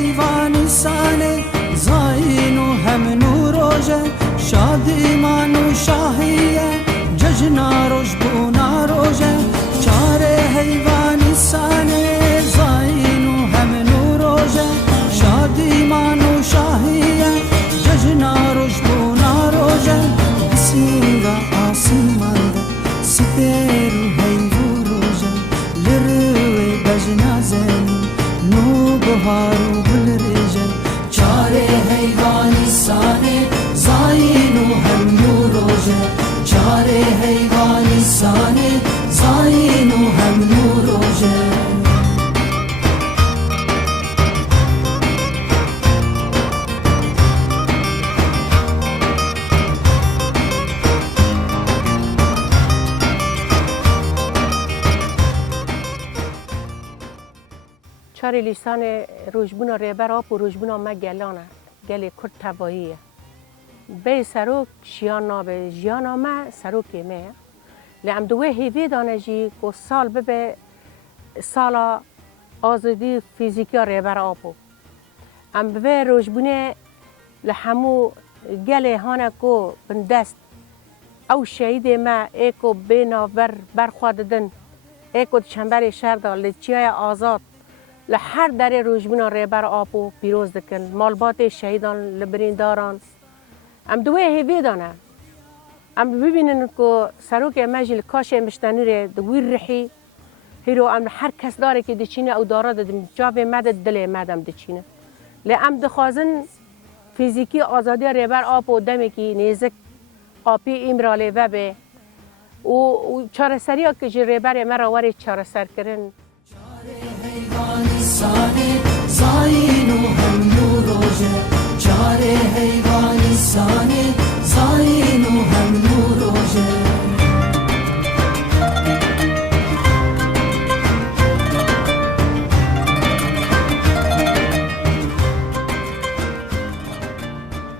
حیوانی سانه زاین و هم نوروژه شادی مان و شاهیه جشن روش بونا روژه چاره حیوانی سانه زاین و هم نوروژه شادی مان و شاهیه جشن روش بونا روژه بسینگا آسمان سپر و حیو روژه لروی بجنا زنی نو بهار و گل ریژه چاره حیوانی سانه زاین و هم نوروژه چاره حیوانی سانه زاین و هم نوروژه چاره لیسان روشبونا ریبر آب و روشبونا ما گلانه گل کرد تباییه به سروک شیان نابه جیانا ما سروکی مه لعم دوه هیوی دانه جی که سال ببه سالا آزادی فیزیکی ریبر آبو ام ببه روشبونه لحمو گل هانه که بندست او شهید ما ایکو بیناور برخواددن ایکو چنبر شردا لچیای آزاد لحر در روشبونا ریبر آبو پیروز دکن مالبات شهیدان لبرینداران ام دوه هیوی دانه ام ببینن که سروک مجل کاش مشتنیره دویر رحی هیرو ام هر کس داره که دچینه او داره دادم جاب مدد دل مدام دچینه لی ام دخوازن فیزیکی آزادی ریبر آب و دمی که نیزک آبی امرالی و به و چاره سریا که ریبر مرا وری چاره سر کرن چاره حیوانی سانه